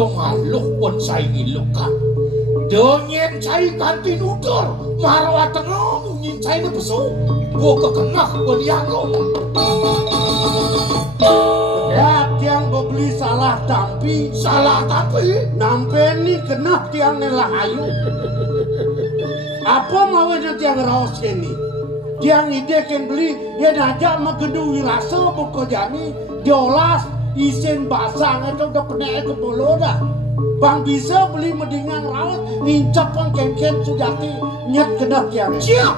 dong aluk pun saingi luka. Donyen cai kanti nudur, marwa tengah nyin cai ne pesu. Buka kenah pun dianggung. Ya tiang beli salah tampi nampeni kenah tiang nelah ayu. Apa mau tiang raos ini? Tiang ide ken beli ya najak magedu wirasa buka jani diolas isen basang itu udah penek ke bolo dah. Bang bisa beli medingan raut nincap pang ken sujati nyet kenah tiang. Siap.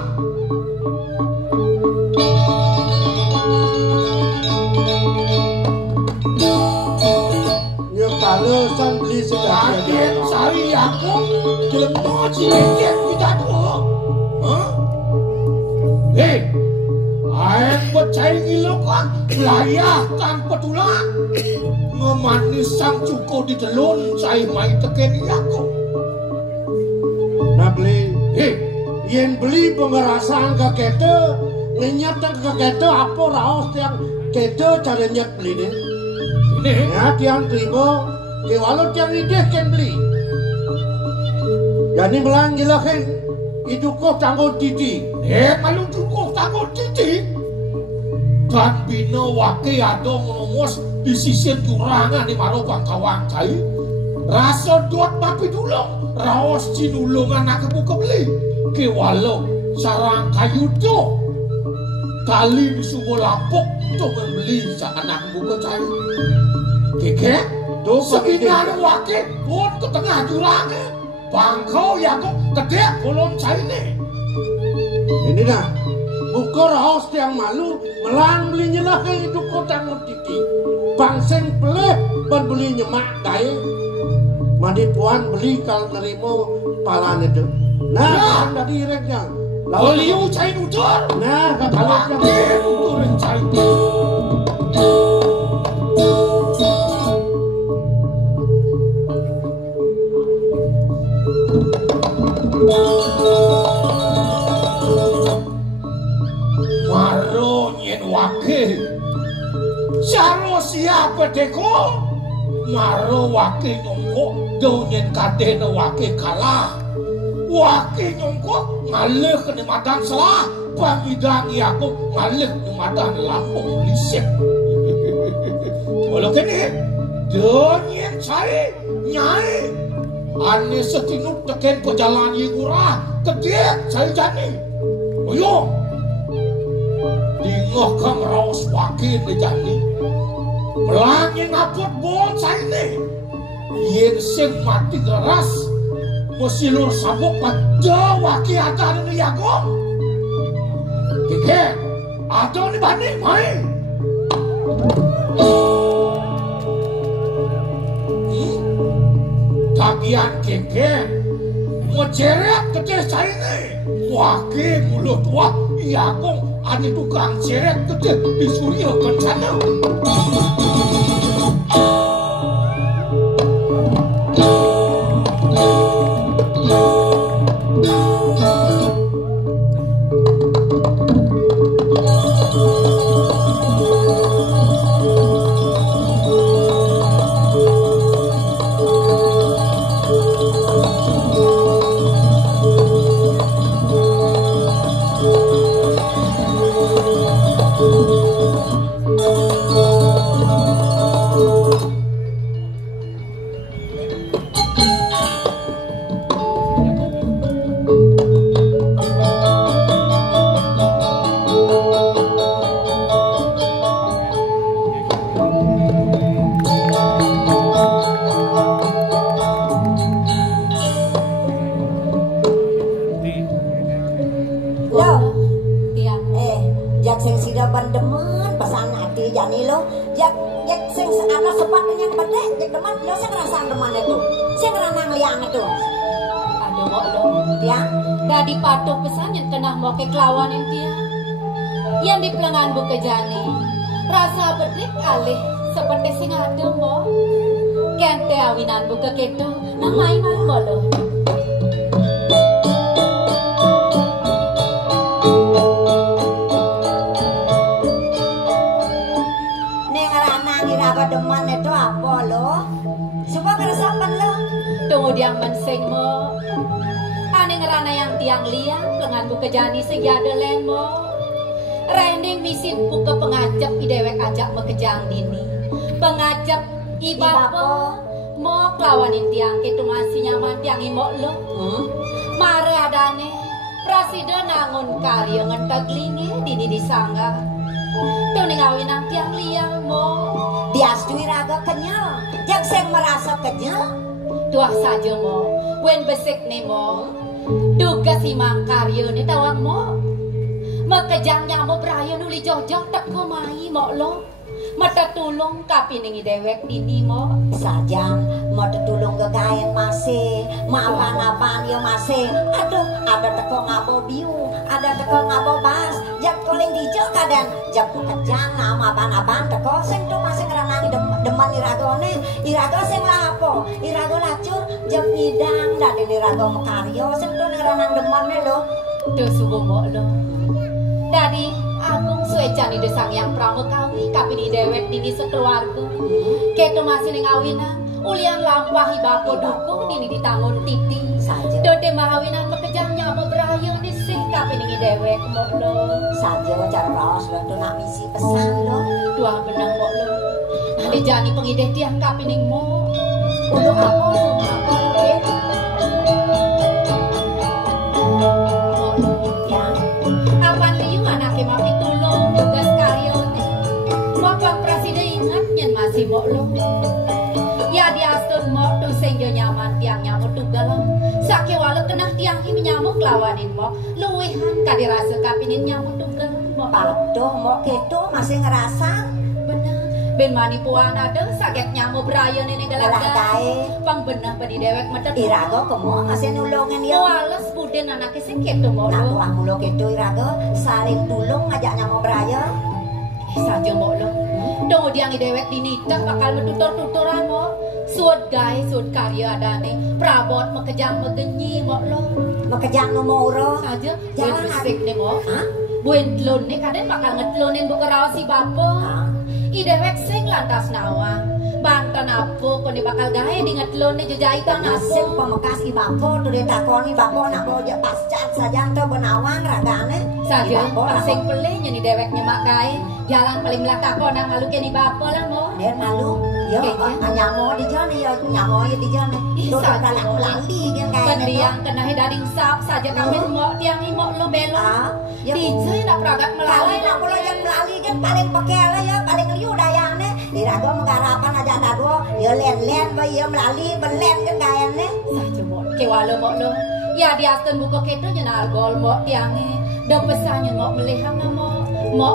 Kalesan beli sedang Agen sari aku jelema cileket tidak tuh. Hah? Hei, aeng percaya gila kan layak tanpa tulang. Ngemanis sang cuko di telun cai mai teken aku. Nah beli, Hei, yen beli pengerasaan ke kete, ngenyat ke kete apa raos yang kete cara nyat beli deh. ini Ya tiang terima, ke walau tiang ide kan beli. Jadi melang gila kan, itu kok tanggung titi. malu cukup takut titi. Dan bina wake ada ngomos di sisir jurangan di maro bangkawang cai. Rasa duat mapi dulung, raos cinulungan aku buka beli. Ke walau sarang kayu tuh. Kali di sumur lapuk tuh membeli sa anak buka cai. Keke, Tuh sekitar wakil pun ke tengah jurangnya. Bangkau yang kok gede bolon cai nih. Ini dah, buka raos tiang malu, melang beli nyelah kan itu kok tanggung titi. Bangsen peleh, ban beli nyemak daya. Mandi puan beli kalau nerimo palan itu. Nah, kan tadi ireknya. Beliau cai nudur. Nah, kalau Wakil nudur yang cai. Maro nyen wakil. Saro siapa deko? Maro wakil nyongko do nyen kade na wakil kalah. Wakil nyongko ngalih kenikmatan salah. Pangidang aku ngalih kenikmatan lampung lisik. Walau kini do nyen cai nyai. Ane setinuk teken pejalan yigurah kedek cai jani. Ayo. Dingoh kang raos wakil ni jani. Melangin apot bon cai ni. Yen sing mati geras. Mesilur sabuk pada wakil ada ni yagong. Keke, ada ni banding main. Tagihan keke ngejeret gede cai ni. Wakil mulut wah yagong ada tukang jeret gede di surya kencana. Tunggu diang mensing mo. Ane ngerana yang tiang liang lengan buka jani segiada len mo. Rending misin buka pengajak idewek ajak mekejang dini. Pengajak ibapa mo kelawanin tiang itu masih nyaman tiang imok lo. Mare adane Presiden nangun karya ngentek lingi dini disangga. Tuh ngawin nang tiang liang mo. Diastui raga kenyal, yang seng merasa kenyal. Tuah saja mo, wen besik nih mo. Duga si mangkaryo nih tawang mo. Mekejangnya mo berayo nuli jojok teko mai mo lo. Mata tulung kapiningi dewek dini mo. Sajang mau tetulung gegayen masih, maafan-apaan ya masih. Aduh, ada teko ngabo biu, ada teko ngabo bas. Jak koling dijo kadan, jak kejang nama apaan-apaan teko sing tuh masih ngeranangi demen iragone. Irago sing lapo, irago lacur, jak bidang dari irago mekaryo sing tuh ngeranang demen lo. Duh subuh mo lo. Dadi Agung suecan ide sang yang pramukawi kapini dewek dini sekeluarga. Keto masih ning awinan ulian lampahi bapo dukung dini ditangun titi. Saja. Dode mahawinan mekejangnya mau berayu disih kapini dewek mo lo. Saja cara raos lo tuh nak misi pesan lo. Dua benang mo lo. Ade jani pengide tiang kapini mo. Untuk apa semua ya? Apaan liu anake mau ditulung tugas karyone. Bapak Presiden ingat nyen masih mo lo. Ya diastun mo tu sing yo nyaman tiang nyamuk tunggal. Sake wale kenah tiang iki nyamuk lawanin mo. Luwihan kadirasa kapinin nyamuk tunggal mo. Paduh mau keto masih ngerasa. Bener. Ben manipuan ada sakit nyamuk berayon ini gelaga. Gelagae. Pang bener pedi dewek metet. Irago kemu masih nulungin dia. Wales buden anake sing keto mo Nah, lo. tuah mulo keto irago saling tulung ngajaknya mau beraya. Saja mo lo. Tunggu diang dewek dinitah bakal metutur-tuturan mo. Suat guys, suat karya adane. Prabot mekejang megenyi mo lo. Mekejang nomoro. Saja Jalan resik nih mo. Hah? Buen tlon nih kadang bakal ngetlonin buka rawas si bapo. Hah? Idewek sing lantas nawang. Bantan apo kone bakal gawe di ngetlon nih jejaitan Nasib apo. pemekas ibapo tuh ditakoni bapo nak boja pascat saja tuh benawang ragane. Saja Ibapo sing pelih nyeni dewek nyemak kae. Jalan paling belah takon nang malu kene bapo lah mo. dia malu. Yo, Kayaknya. nyamo di jone yo, nyamo di jone. Ih, Tuh saja kalak mo. melali kan kayak Pendiang kena daring sap saja kami mo tiang imok lo belo. Ah, ya. Dijai nak peragat Kali melalui nak mulai yang melali kan paling pekele ya, paling liu dayane. Irago menggarapan aja dago, yo len-len bae yo melali belen kan kayane. Saja mo kewalo mo lo. Ya diasten buka keto nyenal gol mo tiange. Do pesannya mo meliham na mo. Mo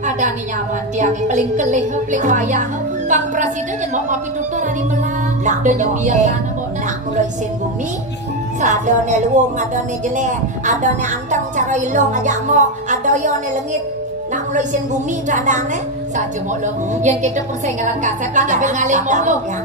ada ni nyaman tiange paling kelih paling wayah. Bang Presiden nyen mo ngopi tutur hari melah. Nak Do nyebiarkan mo na. nak mulai isin bumi. Adone luwung, adone jelek, adone anteng cara ilong aja mo, ada yo ne lengit. Nak mulai isin bumi radane. Saja mo lo. Yang kita pun sengalan kasep lah ngambil ngalih mo lo. Ya.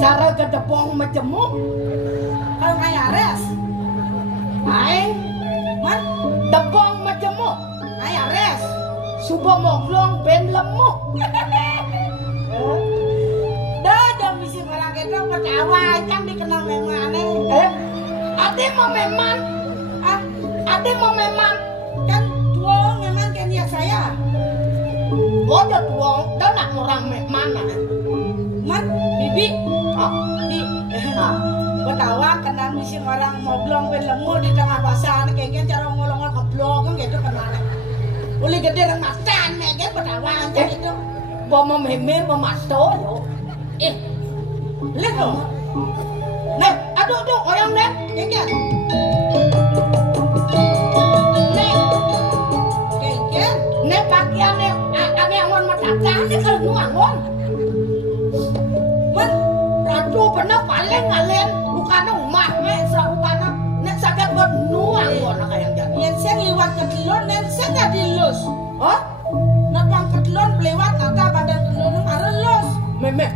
Cara kedepong majemuk kalau kayak res. Ai, man, tepong majemuk kayak res. Subuh moglong ben lemuk. Dah misi orang kita ketawa kan dikenal memane. Ade mau meman. Ade mau meman. Kan tuang memang kan ya saya. Bodoh tuang, dah nak orang meman. Bi. Bi. Betawa kenal misi orang moglong ben lemu di tengah pasar kengken cara ngolong keblok kan gitu kenal. Uli gede nang macan nek betawa aja itu. Bomo meme pemasto yo. Lihat dong. Nek, aduh oyang nek kengken. Nek pakaiane ane angon matacane kalau nuangon. Men ratu bener paling ngalen bukana umah mek sakukana nek saged buat nuangon kayang jan. Yen sing liwat kedilon nek sing dilus. Hah? Nek pang kedilon lewat kata badan kedilon marelus. Meme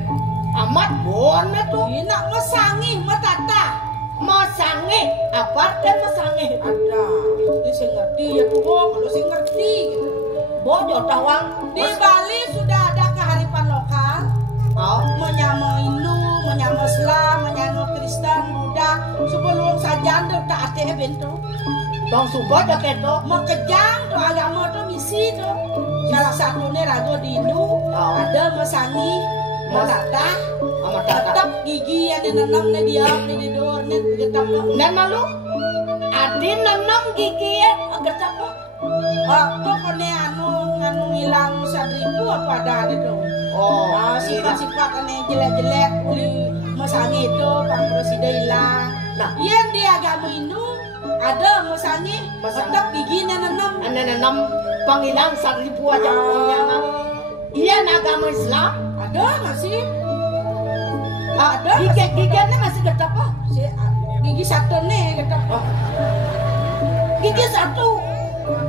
amat bon itu. Enak mesangi metata. Mesangi apa artinya mesangi? Ada. Itu sing ngerti ya tuh kalau sing ngerti gitu. Bojo tawang di Bali sudah ada kearifan lokal. Menyamo Hindu, menyamo Islam, menyamo Kristen, Buddha. Sebelum sajan tuh tak ada bentuk. Bang Suba dah keto. Makejang tuh agama tuh misi tuh. Salah satunya rago di Hindu ada mesangi, metata, tetap gigi yang dinanam nih dia nih di dor nih tetap. Dan malu, adi nanam gigi yang tetap. Tuh kone anu hilang sadribu apa ada itu? Sifat-sifat aneh jelek-jelek uli mesangi itu Pak Presiden hilang. Nah, yang di agama Hindu ada mesangi, tetap gigi nanam panghilang sadribu aja pokoknya. Iya agama Islam ada masih. Ada gigi-giginya masih tetap apa? Gigi satu nih tetap. Gigi satu.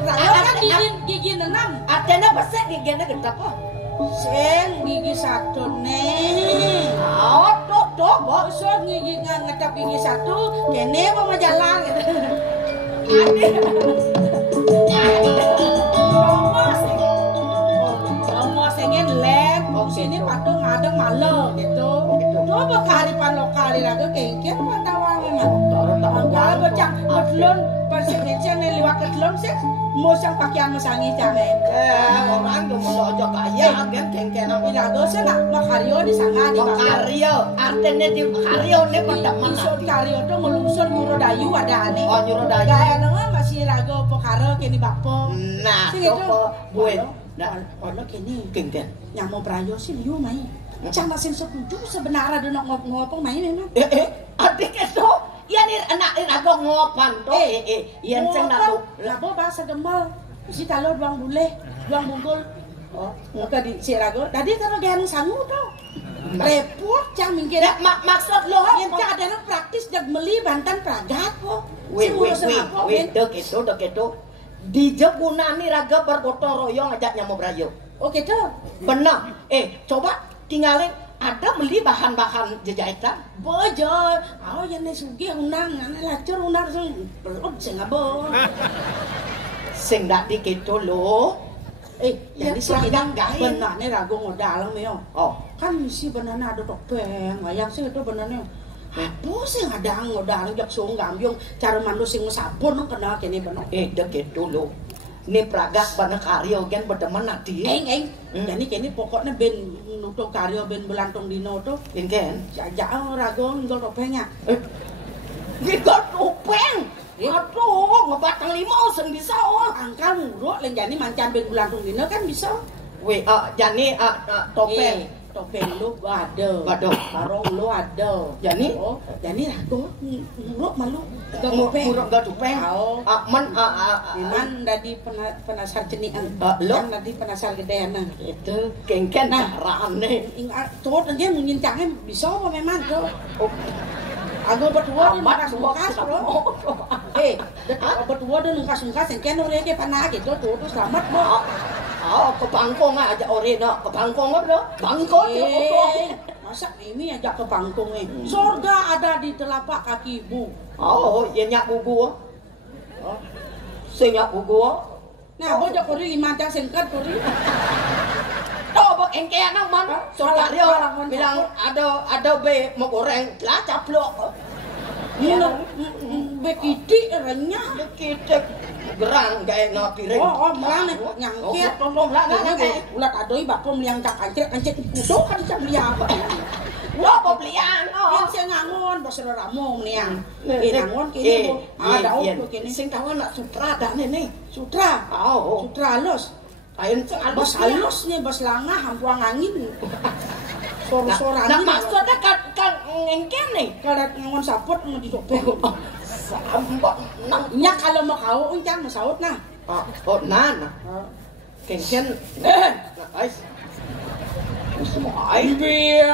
Kan gigi 6. Artinya besar giginya gede apa? Sing gigi satu nih. Tuh, bosok gigi ngecap gigi satu, kene mau jalan gitu. Mau sengin lem, sini patung ada malu gitu. Coba kearifan lokal lagi kengken pantauan memang. Kalau bocah kedlon persekusi nih lewat kedlon sih. Mau sang pakaian mesangi jangan. Orang tuh mau ojo kaya kan kengken apa lagu sih nak makario di sana di makario. Artinya di makario nih pada mana? Di makario tuh melungsur Nyurodayu ada aneh. Oh Nyurodayu. Gaya nama masih lagu pokaro kini bapo. Nah, coba buen. Nah, ono kini kengken. Yang mau prayo sih liu main. Canda sin setuju sebenarnya ada ngopong main memang. Adik itu. Iya nih anak rago ngopan tuh. Iya ceng nak labo bahasa Demal. Si talor buang bule, buang bungkul. Muka di si rago. Tadi kalau dia sangu tuh. Repot cang mungkin. Maksud lo yang cang ada praktis dan meli Banten Pragat kok. Dek itu. Di Jegunani raga bergotong royong ajaknya mau berayo. Oh gitu. Benar. Coba tinggalin. Ada beli bahan-bahan jajahitan. Bojo, yang nesugi unang, lacur unang belum sing abo. Sing dak dikito lo. Jadi sedang gak benar nih ragu ngodalang meo. Kan misi benarnya ada topeng, wayang sih itu benarnya. Apa sih ada ngodalang jak sung gambyong cara mandu sing sabun kenal kene benar. Dek itu lo. Ini pragas banyak karyo kan berteman nanti. Jadi kini pokoknya ben nutup karyo ben belantung dino tuh. Kan? Jauh rago ngol topengnya. Ngol topeng. Aduh, ngebatang limau sen bisa angka muruk len jani mancan ben belantung dino kan bisa. Jani topeng. Topeng lu ada. Barong lu ada. Jani rago muruk malu. Muruk gak topeng. Man dari penasar cenian. Kan dari penasar gedean itu kengken carane. Tuh dia menyincangnya bisa apa memang tuh. Aku berdua tuh nungkas bro. Berdua tuh nungkas kengken orangnya panah gitu tuh selamat bro. Ke Bangkong aja orena, ke Bangkong bro. Bangkong. Masa ini aja ke Bangkong surga ada di telapak kaki ibu. Ya nyak bugu. Saya bugu. Nah, bojo kuri 5 jam sengket kuri. Coba engke anak man. Soalnya bilang ada be mau goreng lah caplok. Bekitik renyah. Bekitik gerang gak enak piring. Melang nyangkit. Ulat adoi bapak meliang cak kancet kudo kan cak beli apa. Apa belian? Yen sing ngangon bos ramong niang. Ngangon kene ada opo kene sing kawan nak sutradane nih. Sutra. Oh, sutra halus. Kain bos halus nih bos langah hampuang angin. Sor-soran. Nah maksudnya kan ngengkene kalau ngangon saput mau dicopet. Sambot nang nya kalau mau kau uncang saut nah. Oh nah. Kengken. Guys. Semua biar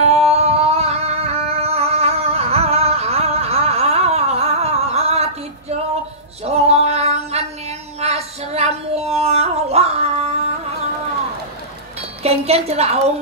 tidak soangan yang asramu. Kengken cerau.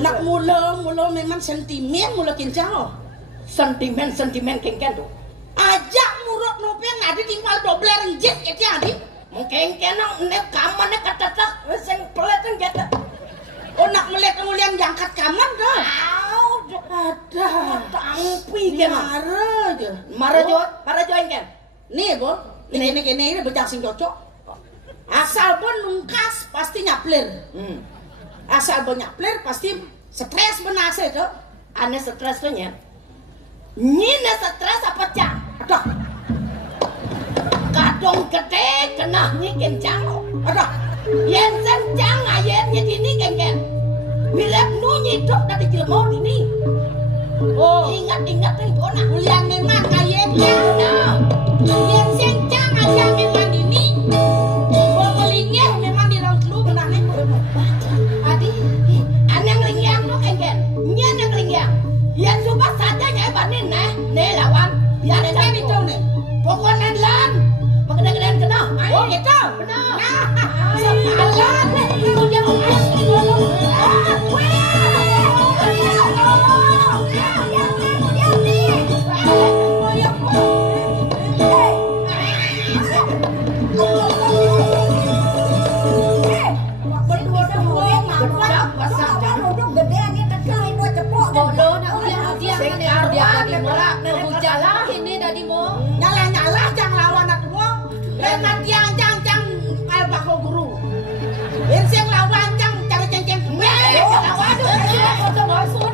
nak mula memang sentimen mula kincang. Sentimen kengken tuh. Ajak murut nopeng ada tinggal dobler jet gitu adik. Mengkengken nek kamane katatak sing peleten jata. Oh nak melek kemulian jangkat kaman dah. Ada tampi kan. Marah aja. Para jo engken. Nih, Bo. Ini becak sing cocok. Asal pun nungkas pasti nyaplir. Asal pun nyaplir pasti stres benase tuh. Ane stres tuh nya. Nyine stres apa cang? Aduh. Kadong gede kena ni kencang. Aduh. Yen sencang ayen nyedini kengken. Bilek nu nyidok dari jelmo ini. Oh, Ingat nih bona. kuliah memang kayaknya. Yen sencang aja memang ini. Bolingnya memang di dalam klub benane. Adi, ane nglingyang nu kengken. Nyen nglingyang. Yen sumpah saja nyai banin ne lawan. Biar Kan itu nih. pokoknya lan. Magede-gedean kena. Oh, gitu. Benar. Sepalan. Udah Nyala jang lawan aku mo. Lemat jang al bako guru. Ben sing lawan jang cara ceng-ceng. lawan foto masuk.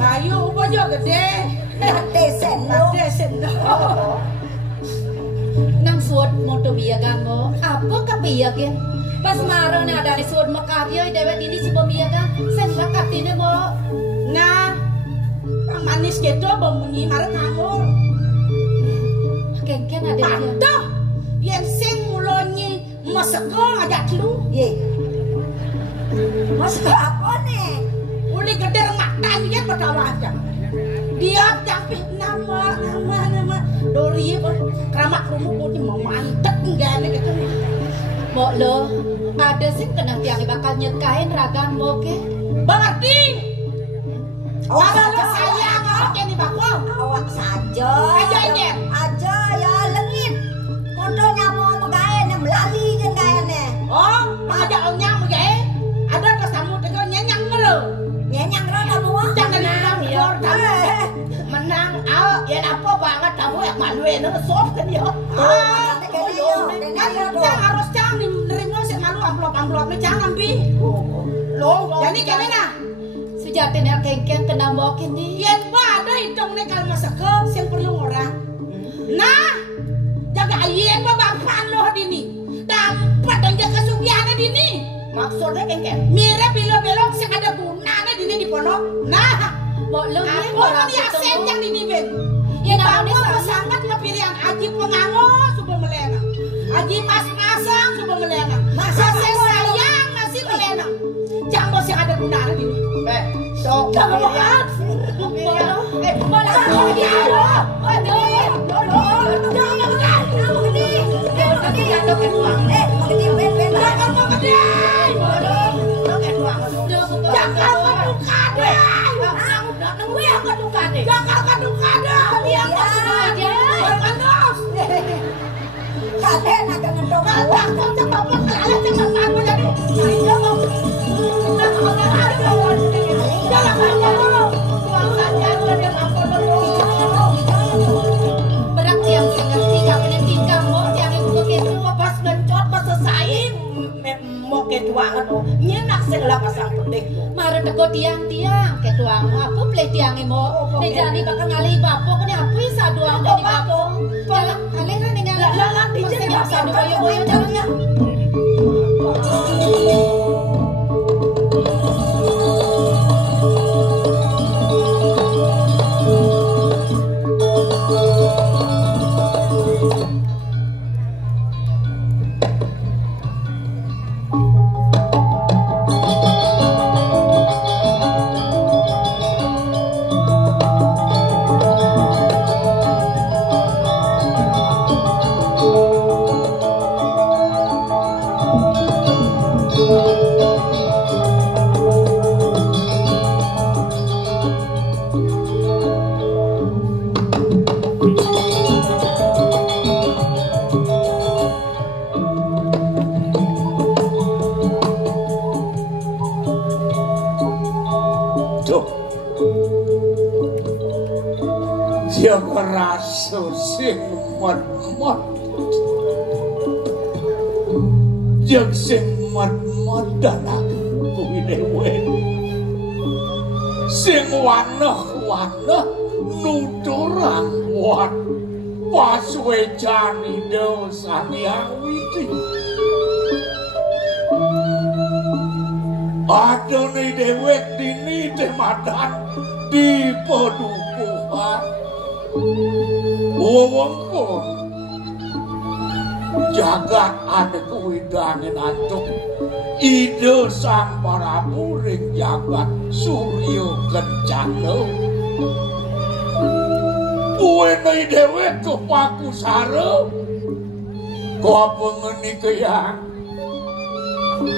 Bayu upo jo gede. Desen. Nang suod moto biagan mo. Apa kabiyakin? Pas maro na ada di suod makabyo dewek ini si pembiagan. Sen bakatine mo. Nah, Pang manis gitu bemunyi marah nganggur. Kengken ada dia. Patuh. Yang sing mulonyi masako ngajak lu. Masuk apa nih? Uli gede matanya bertawa aja. Dia capek nama. Dori keramat rumah putih mau mantep enggak nih gitu. Mo lo, ada sih kena tiang bakal nyekain ragan mo ke? Bang Arti. Awak sayang oke nih bakal. Awak saja. Aja ya lengit. Motonya mau megaen yang melali kan gaene. Oh, mengajak onyang begitu. Ada kesamu tegal nyenyang lo. Nyenyang ro kamu. Jangan menang ya. Menang yen apa banget kamu yang malu itu soft kan ya. Kan harus jangan menerima sih malu amplop-amplopnya jangan bi. Jadi gimana? Sejatinya kengken kena mo kini. Yen ada hitung nih kalau masak yang perlu orang. Nah, jaga yen bapak lo dini. Dapat dan jaga sugiana dini. Maksudnya kengken. Mirip belok-belok sing ada gunanya dini di pondok. Nah, Mo lo apa dia senjang dini ben. Ya Kamu namanya sangat kepilihan Aji Pengango subuh melena. Aji Mas Masang subuh melena. Masa sayang masih melena. Jangan bos yang ada gunanya dini. So, Jangan berak tiang ngerti kapan tinggal mo tiang ibu begitu pas gencot pas selesai mau ke tuangan nyenak segala pasang penting. Maro teko tiang-tiang ke tuang apa play tiang mo. Nih jani bakal ngali bapo kene apa sa doang dari bapo. Jalan kali kan dengan Lalat di jadi sa boyo-boyo jalannya. Aduh. Yang rasa sing mat-mat. Yang sing mat-mat dalam kuwi dhewe. Sing waneh-waneh nuturang wat. Paswe jani dosa yang witi. Ada nih dewek dini temadan di pedukuhan. Wongkon jagat ada kuidangin antuk. Ide sang para muring jagat Suryo Kencana. Uwenai dewek ke paku sare. Kau pengeni keyang.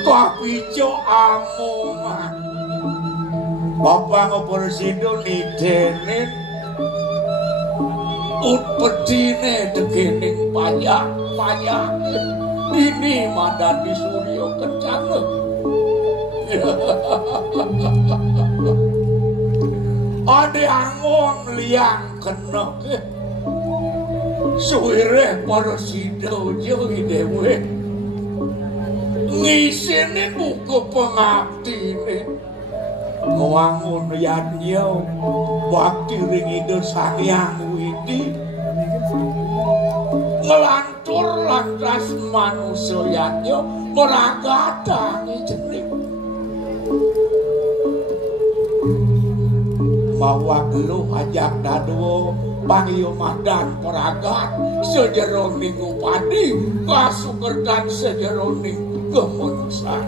Kau pico amongan. Bapak ngopersido nitenin. Ut pedine dekening pajak. Ini mandan di Suryo Kencana. Ade angon liang kena suwire para sido jauhi dewe ngisinin buku pengaktine ngewangun yanyo bakti ring ide Sang Widi ngelantur lantas manusia yanyo meragatangi jenik bahwa geluh ajak dado pangyo madan peragat sejeroning upadi kasukerdan sejeroning kemensan.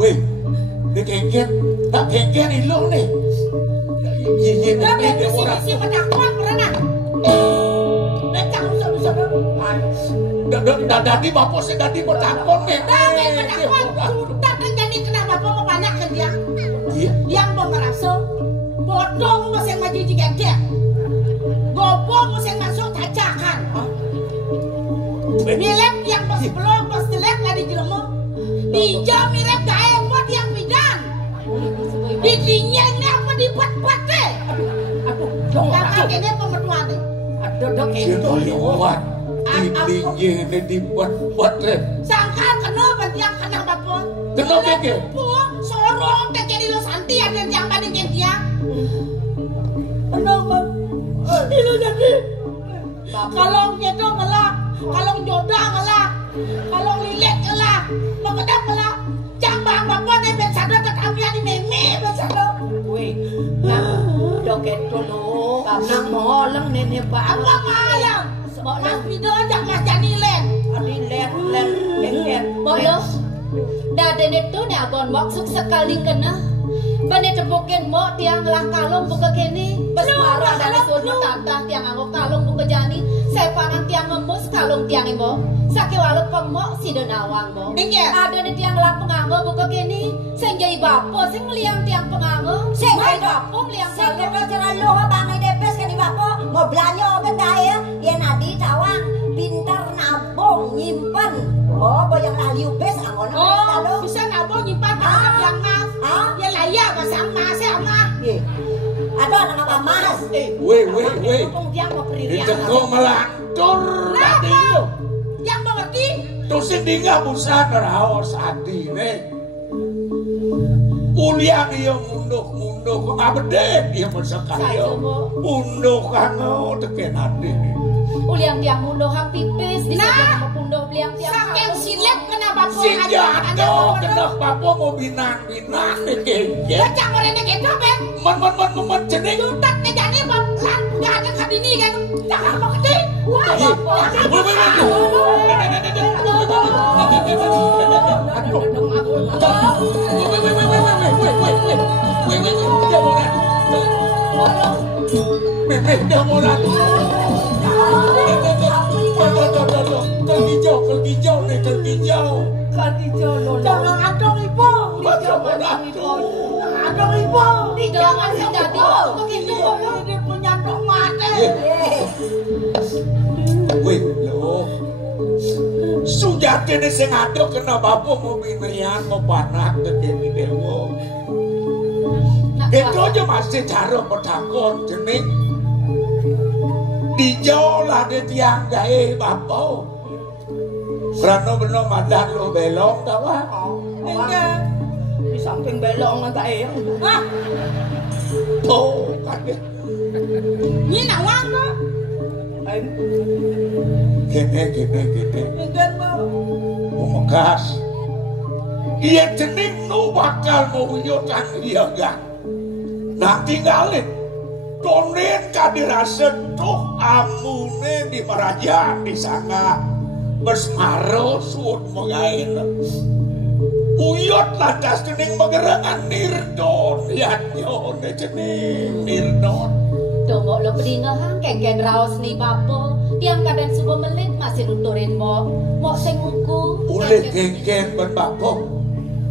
Weh, ini kengken, tak kengken ilo nih. Si penakon pernah. Becang usah. Dadi bapak sih dadi penakon nih. Penakon sudah terjadi kenapa bapak mau banyak ke dia? Yang mau merasa bodong masih maju juga dia. Gopong masih masuk tajakan. Mirip yang pas belum pas jelek lagi jelema. Dijam mirip gae buat yang bidan. Didinyeng apa dibuat-buat deh. Kakak ini pemertuan deh. Dok ini buat didinyeng ini dibuat-buat deh. Sangkan kena bantiang kena bapak. Kena keke. Sorong teke di lo santi ada yang banding dia. Kenapa? Itu jadi. Kalau gitu ngelak, kalau jodoh ngelak, kalau lilit ngelak, mengedak ngelak. Jambang bapak nih bersado terkawin di meme bersado. Wih, joget dulu. Karena moleng nenek pak. Apa malam? Mas video ajak Mas Jani len. Len. Bodoh. Daden itu nih agon maksud sekali kena. Bane tepukin mo tiang lah kalung buka kini. Besmara dari surga tantang tiang anggo kalung buka jani. Saya pangan tiang ngemus kalung tiang ibo. Sake walut pemok si donawang mo. Ada nih tiang lah penganggo buka kini. Senjai bapo sing meliang tiang penganggo. Senjai bapo meliang Saya kalung. kena jalan loh bangai depes kan di bapo. Mau belanja obat daya. Ya nadi tawang. Pintar nabung nyimpen. Oh boyang lali upes angon. Oh bisa nabung nyimpan tangan yang mas. Ya layak pasang mas ya mas. Ada nama mas. Weh. Dia mau berdiri. Itu kau melantur tadi itu. Yang mengerti? Terus ini nggak bisa ngerawat hati nih. Uliang dia munduh kok nggak bede dia bersekali dia. Munduh kan teken hati. Uliang tiang munduh hang pipis. Nah. Munduh beliang tiang. Saking silep kena bapo. Si jatuh kena bapo mau binang nih kengke. Becang orang ini gitu ben. Men jenis. Jutak nih jani bang. Lan nggak ada kadini kan. Jangan mau gede. Kaki jolo. Jangan adong ibu. Adong ibu. Tidak masih dadi kok Ini ini punya tok mate. Wih, lho. Sujatine sing adoh kena bapak mau binian mau panak ke Dewi Dewa. Itu aja masih cara pedakon jening. Dijauh lah dia tiang gae bapak. Berano bener madan lo belong tau ah. Enggak. Di samping belong nggak ya. Ah, Tuh kan dia. ini nawang kok. Gini. Enggak mau. Memegas. Iya jening nu bakal mau yutan iya gak. Nah tinggalin. Tonen kadirasa tuh amune di Merajan di sana. Bersmaro suut mengain. Uyot lantas jening mengerangan nirdon. Lihatnya ne jening nirdon. Domok lo pedino hang kengken raos ni bapo. Tiang kadang subuh melit masih nuturin mo. Mo sing uku. Ulih genggen berbapok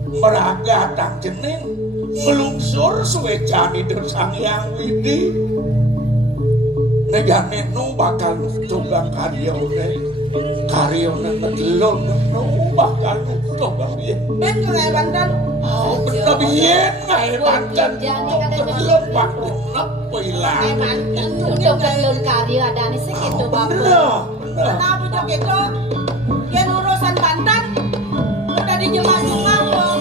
meraga tang jening melungsur suwe jani sang yang widi negane nu bakal tunggang karyone ngedelon nu bakal tunggang biyen Ben kayak bandan. bener biyen ngae mantan ngedelon bak genep pilang Udah kelun karya adane sing itu bapo. bener Kenapa jok itu? Yang urusan bandan udah dijemah semua kok.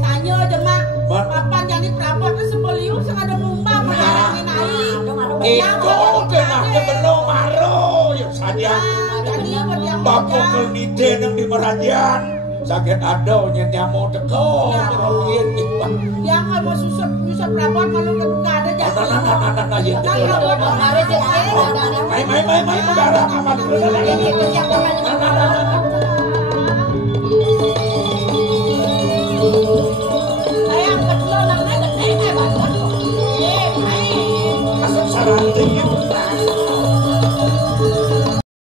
Sanyo jemah. Papan jadi perabot itu sebeliu sing ada numbang menarangin naik. itu kenapa belum maro ya saja Jadi buat yang bapak kelnide nang di Merajan sakit ado nyamu teko ngerokin yang nggak mau susut perabot malu nggak ada jadi. nah ya Domok mare jeng adane. mai darah aman